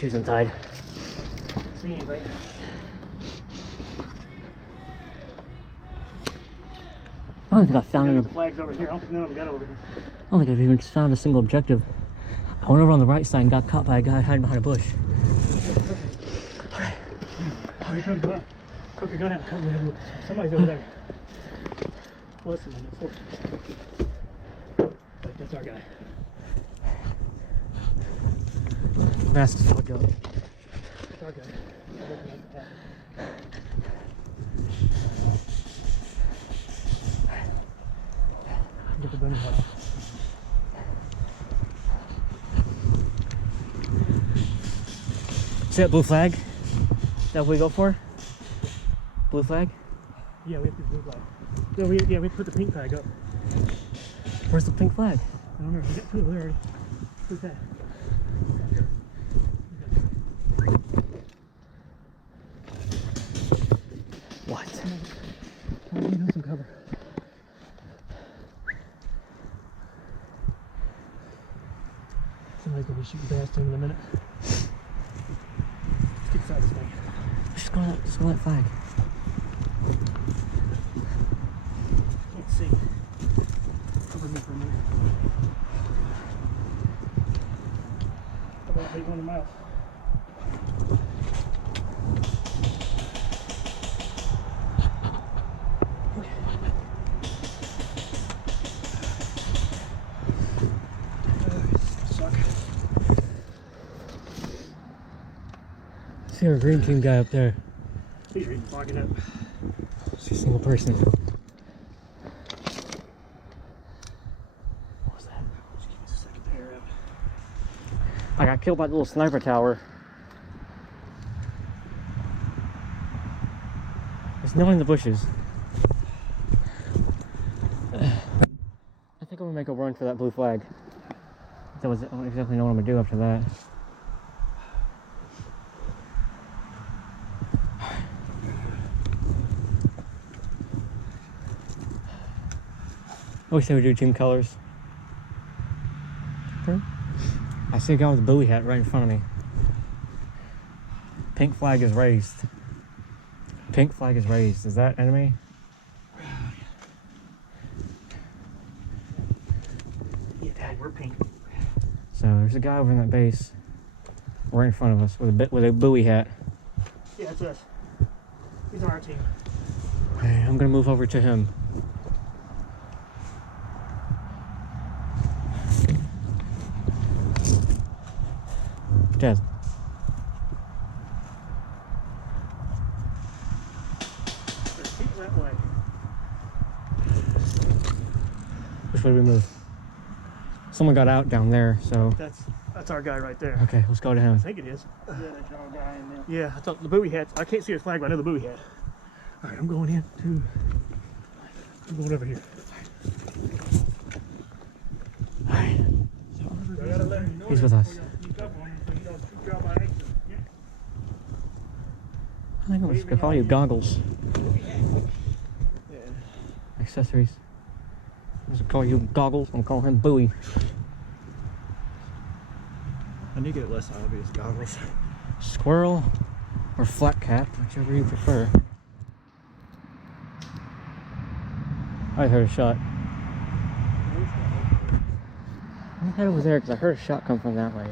shoes untied. See anything? I don't think I found The it. flags over here. I don't think none of them got over here. I don't think I've even found a single objective. I went over on the right side and got caught by a guy hiding behind a bush. Alright. Oh, you're trying to go out. Cook your gun out. Somebody's over there. Well, that's someone. That's our guy. Mask is fucked up. That's our guy. Get the gun out. See that blue flag? Is that what we go for? Blue flag? Yeah, we have to do blue flag. Yeah, we put the pink flag up. Where's the pink flag? I don't know. We got two over there already. Who's that? What? I'm gonna do some cover. Somebody's gonna be shooting past him in a minute. Let's get inside this thing. Just go to that flag. Can't see. Cover me for a minute. How about 800 miles? See our green team guy up there. He's reading, fogging up. See a single person. What was that? Just give us a second to air out. I got killed by the little sniper tower. There's no one in the bushes. I think I'm gonna make a run for that blue flag. I don't exactly know what I'm gonna do after that. I wish they would do team colors. I see a guy with a buoy hat right in front of me. Pink flag is raised. Pink flag is raised. Is that enemy? Yeah, Dad, we're pink. So there's a guy over in that base, right in front of us, with a buoy hat. Yeah, that's us. He's on our team. Okay, I'm gonna move over to him. Dad. There's people that way. Which way do we move? Someone got out down there, so. That's our guy right there. Okay, let's go to I him. think it is. Yeah, that's our guy in there. Yeah, I thought the buoy hat. I can't see his flag, but I know the buoy hat. All right, I'm going in too. I'm going over here. Alright. He's with us. I think I'm gonna call you goggles. Yeah. Accessories. I'm gonna call you goggles. I'm gonna call him buoy. I need to get less obvious goggles. Squirrel or flat cap, whichever you prefer. I heard a shot. I'm head over there because I heard a shot come from that way.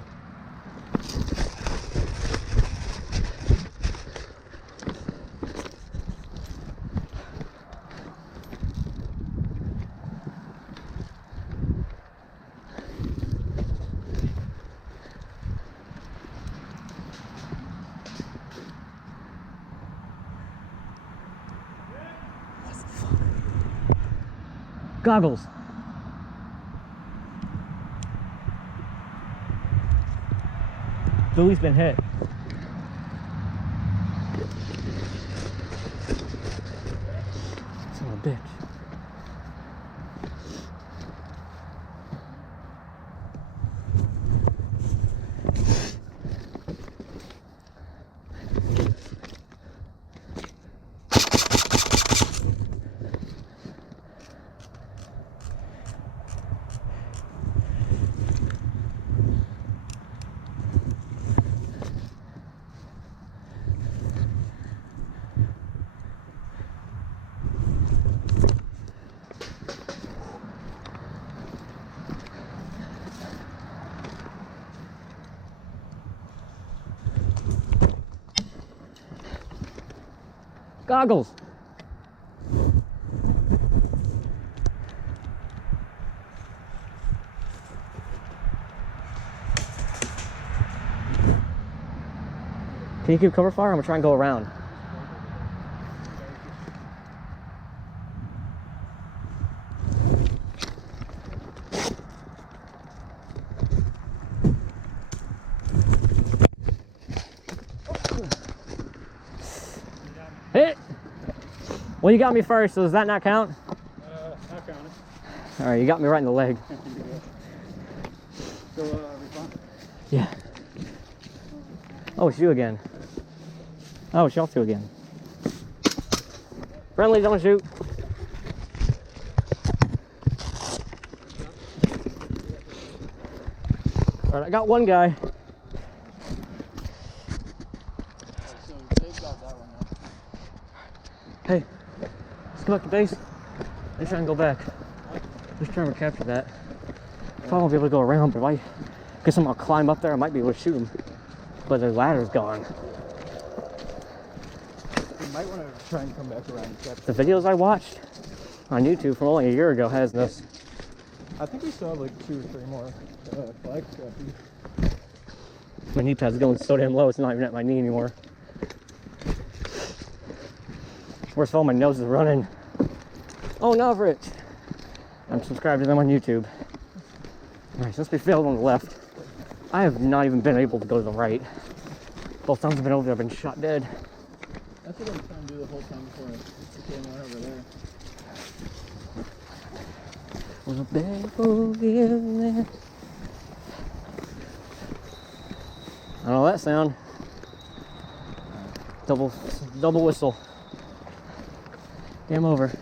What the fuck? Goggles. Buoy's been hit. Son of a bitch. Goggles. Can you keep cover fire? I'm gonna try and go around. Hit! Well, you got me first, so does that not count? I'll count it. Alright, you got me right in the leg. So, response? Yeah. Oh, it's you again. Oh, it's y'all two again. Friendly, don't shoot. Alright, I got one guy. So, Dave got that one, Hey, let's go back to base. Let's try and go back. Let's try and recapture that. Probably won't be able to go around, but if I get somehow climb up there, I might be able to shoot him. But the ladder's gone. You might want to try and come back around and catch. The videos I watched on YouTube from only a year ago has this. I think we still have like 2 or 3 more flag scratches. My knee pad's going so damn low, it's not even at my knee anymore. Worst of all, my nose is running. Oh no, Rich. I'm subscribed to them on YouTube. Alright, since we failed on the left, I have not even been able to go to the right. Both times I've been over there, I've been shot dead. That's what I was trying to do the whole time before I came on over there. Was a bad forgiveness. I don't know that sound. Double whistle. Game over.